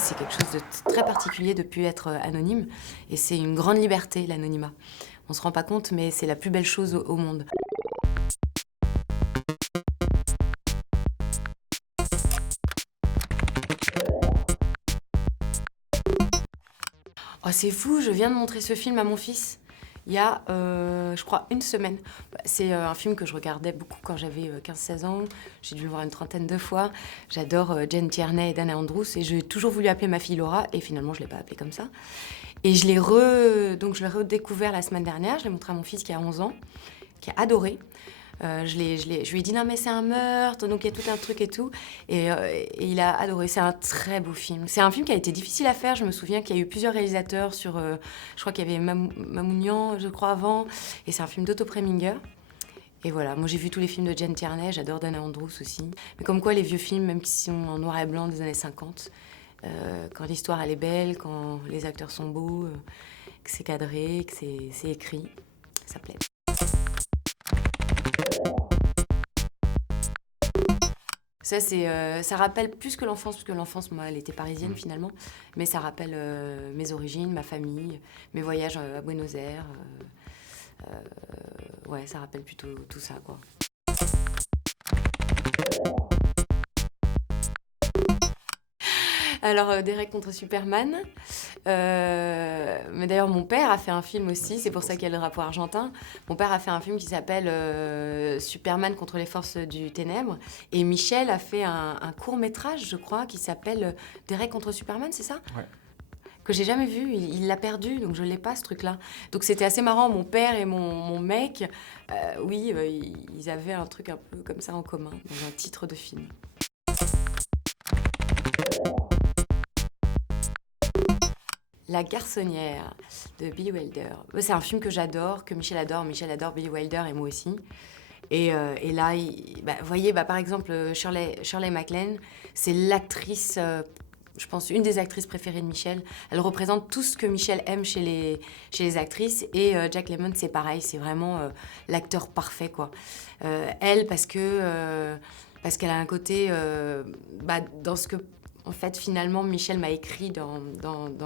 C'est quelque chose de très particulier de plus être anonyme. Et c'est une grande liberté, l'anonymat. On se rend pas compte, mais c'est la plus belle chose au monde. Oh, c'est fou, je viens de montrer ce film à mon fils il y a, je crois, une semaine. C'est un film que je regardais beaucoup quand j'avais 15-16 ans. J'ai dû le voir une trentaine de fois. J'adore Jane Tierney et Dana Andrews et j'ai toujours voulu appeler ma fille Laura et finalement je ne l'ai pas appelée comme ça. Et donc je l'ai redécouvert la semaine dernière. Je l'ai montré à mon fils qui a 11 ans, qui a adoré. Je lui ai dit non mais c'est un meurtre, donc il y a tout un truc et tout. Et il a adoré, c'est un très beau film. C'est un film qui a été difficile à faire, je me souviens qu'il y a eu plusieurs réalisateurs sur... je crois qu'il y avait Mamounian, je crois, avant. Et c'est un film d'Otto Preminger. Et voilà, moi j'ai vu tous les films de Jane Tierney, j'adore Dana Andrews aussi. Mais comme quoi les vieux films, même s'ils sont en noir et blanc des années 50, quand l'histoire elle est belle, quand les acteurs sont beaux, que c'est cadré, que c'est écrit, ça plaît. Ça rappelle plus que l'enfance, parce que l'enfance, moi, elle était parisienne finalement, mais ça rappelle mes origines, ma famille, mes voyages à Buenos Aires. Ouais, ça rappelle plutôt tout ça, quoi. Alors, Derek contre Superman. Mais d'ailleurs, mon père a fait un film aussi, c'est pour ça qu'il y a le drapeau argentin. Mon père a fait un film qui s'appelle Superman contre les forces du ténèbre. Et Michel a fait un court-métrage, je crois, qui s'appelle Derek contre Superman, c'est ça ? Ouais. Que j'ai jamais vu, il l'a perdu, donc je l'ai pas ce truc-là. Donc c'était assez marrant, mon père et mon mec, oui, ils avaient un truc un peu comme ça en commun, dans un titre de film. La garçonnière de Billy Wilder. C'est un film que j'adore, que Michel adore. Michel adore Billy Wilder et moi aussi. Et là, vous voyez, par exemple, Shirley MacLaine, c'est l'actrice, je pense, une des actrices préférées de Michel. Elle représente tout ce que Michel aime chez les actrices. Et Jack Lemmon, c'est pareil, c'est vraiment l'acteur parfait, quoi. Elle, parce qu'elle a un côté, dans ce que... En fait, finalement, Michel m'a écrit dans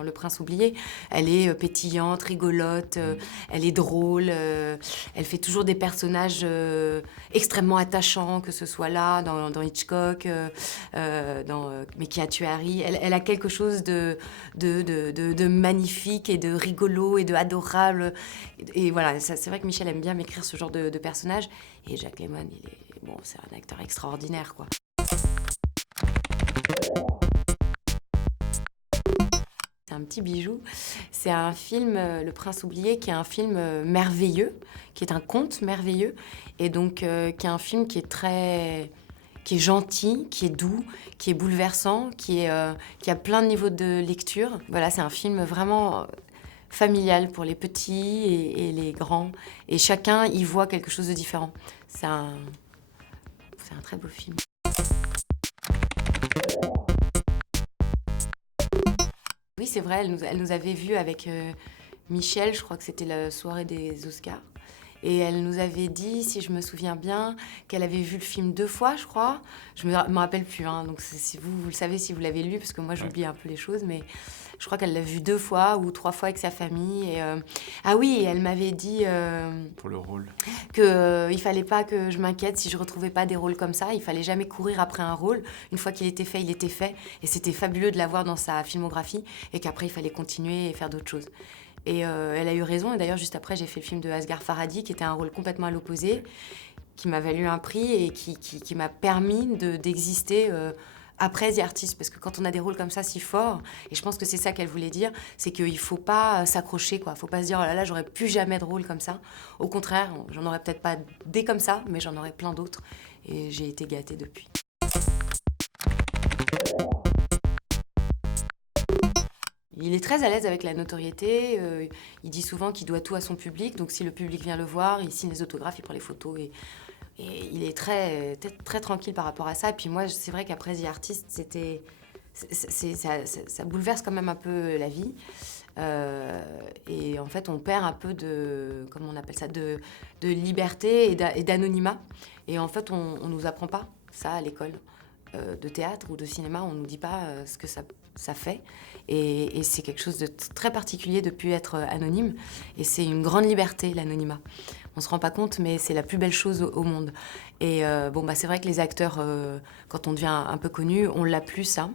Le Prince oublié. Elle est pétillante, rigolote, elle est drôle, elle fait toujours des personnages extrêmement attachants, que ce soit là, dans Hitchcock, Mais qui a tué Harry. Elle a quelque chose de magnifique et de rigolo et de adorable. Et voilà, c'est vrai que Michel aime bien m'écrire ce genre de personnage. Et Jack Lemmon, c'est un acteur extraordinaire, quoi. C'est un petit bijou. C'est un film, Le Prince oublié, qui est un film merveilleux, qui est un conte merveilleux, et donc qui est un film qui est gentil, qui est doux, qui est bouleversant, qui a plein de niveaux de lecture. Voilà, c'est un film vraiment familial pour les petits et les grands, et chacun y voit quelque chose de différent. C'est un très beau film. Oui, c'est vrai, elle nous avait vus avec Michel, je crois que c'était la soirée des Oscars. Et elle nous avait dit, si je me souviens bien, qu'elle avait vu le film 2 fois, je crois. Je me rappelle plus, hein, donc si vous le savez si vous l'avez lu, parce que moi j'oublie un peu les choses, mais je crois qu'elle l'a vu 2 fois ou 3 fois avec sa famille. Ah oui, elle m'avait dit Pour le rôle. qu'il fallait pas que je m'inquiète si je retrouvais pas des rôles comme ça. Il fallait jamais courir après un rôle. Une fois qu'il était fait, il était fait. Et c'était fabuleux de l'avoir dans sa filmographie. Et qu'après, il fallait continuer et faire d'autres choses. Et elle a eu raison. Et d'ailleurs, juste après, j'ai fait le film de Asghar Farhadi, qui était un rôle complètement à l'opposé, qui m'a valu un prix et qui m'a permis d'exister après The Artist. Parce que quand on a des rôles comme ça si forts, et je pense que c'est ça qu'elle voulait dire, c'est qu'il faut pas s'accrocher, quoi. Faut pas se dire, oh là là, j'aurais plus jamais de rôle comme ça. Au contraire, j'en aurais peut-être pas des comme ça, mais j'en aurais plein d'autres. Et j'ai été gâtée depuis. Il est très à l'aise avec la notoriété, il dit souvent qu'il doit tout à son public, donc si le public vient le voir, il signe les autographes, il prend les photos, et il est très, très, très tranquille par rapport à ça. Et puis moi, c'est vrai qu'après The Artist, ça bouleverse quand même un peu la vie. Et en fait, on perd un peu comment on appelle ça, de liberté et d'anonymat. Et en fait, on nous apprend pas ça à l'école. de théâtre ou de cinéma, on ne nous dit pas ce que ça fait. Et c'est quelque chose de très particulier de ne plus être anonyme. Et c'est une grande liberté, l'anonymat. On ne se rend pas compte, mais c'est la plus belle chose au monde. Et c'est vrai que les acteurs, quand on devient un peu connu, on l'a plus, ça.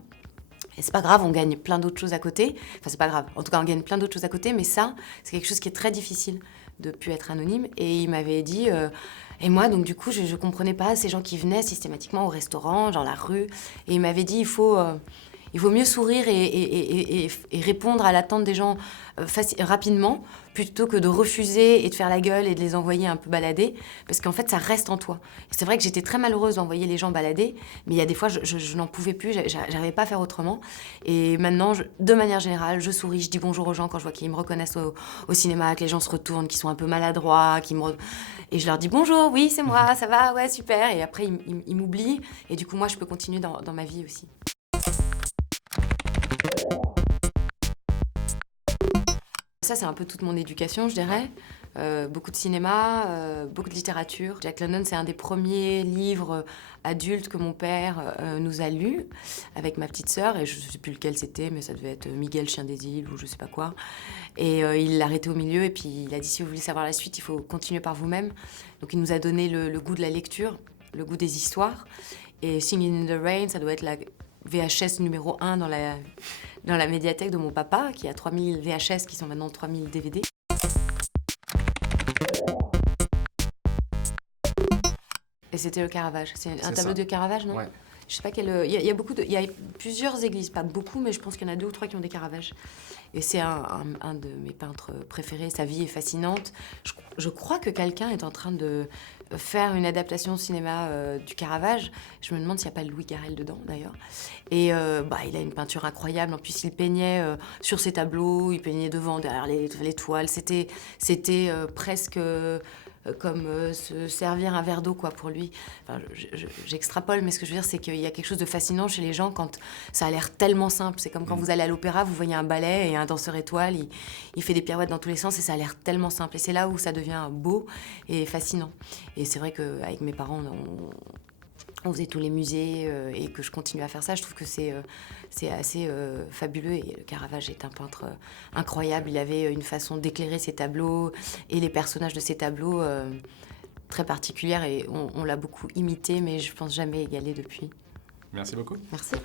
Et c'est pas grave, on gagne plein d'autres choses à côté. Enfin, c'est pas grave. En tout cas, on gagne plein d'autres choses à côté, mais ça, c'est quelque chose qui est très difficile de plus être anonyme. Et il m'avait dit... et moi, donc du coup, je comprenais pas ces gens qui venaient systématiquement au restaurant, dans la rue. Et il m'avait dit, il faut mieux sourire et répondre à l'attente des gens rapidement, plutôt que de refuser et de faire la gueule et de les envoyer un peu balader, parce qu'en fait, ça reste en toi. Et c'est vrai que j'étais très malheureuse d'envoyer les gens balader, mais il y a des fois, je n'en pouvais plus, j'arrivais pas à faire autrement. Et maintenant, de manière générale, je souris, je dis bonjour aux gens quand je vois qu'ils me reconnaissent au cinéma, que les gens se retournent, qu'ils sont un peu maladroits, et je leur dis bonjour, oui, c'est moi, ça va, ouais, super. Et après, ils m'oublient, et du coup, moi, je peux continuer dans ma vie aussi. Ça, c'est un peu toute mon éducation, je dirais. Beaucoup de cinéma, beaucoup de littérature. Jack London, c'est un des premiers livres adultes que mon père nous a lus avec ma petite sœur. Et je ne sais plus lequel c'était, mais ça devait être Miguel, Chien des îles ou je ne sais pas quoi. Et il l'a arrêté au milieu et puis il a dit, si vous voulez savoir la suite, il faut continuer par vous-même. Donc il nous a donné le goût de la lecture, le goût des histoires. Et Singing in the Rain, ça doit être la VHS numéro 1 dans la médiathèque de mon papa, qui a 3000 VHS, qui sont maintenant 3000 DVD. Et c'était le Caravage. C'est un tableau de Caravage, non? Ouais. Je sais pas quel... Il y a plusieurs églises, pas beaucoup, mais je pense qu'il y en a 2 ou 3 qui ont des Caravages. Et c'est un de mes peintres préférés. Sa vie est fascinante. Je crois que quelqu'un est en train de faire une adaptation au cinéma du Caravage. Je me demande s'il n'y a pas Louis Garrel dedans, d'ailleurs. Et il a une peinture incroyable. En plus, il peignait sur ses tableaux, il peignait devant, derrière les toiles. C'était presque... comme se servir un verre d'eau, quoi, pour lui. Enfin, j'extrapole, mais ce que je veux dire, c'est qu'il y a quelque chose de fascinant chez les gens quand ça a l'air tellement simple. C'est comme quand vous allez à l'opéra, vous voyez un ballet et un danseur étoile, il fait des pirouettes dans tous les sens et ça a l'air tellement simple. Et c'est là où ça devient beau et fascinant. Et c'est vrai qu'avec mes parents, on faisait tous les musées et que je continue à faire ça. Je trouve que c'est assez fabuleux. Et le Caravage est un peintre incroyable. Il avait une façon d'éclairer ses tableaux et les personnages de ses tableaux très particulière. Et on l'a beaucoup imité, mais je pense jamais égalé depuis. Merci beaucoup. Merci.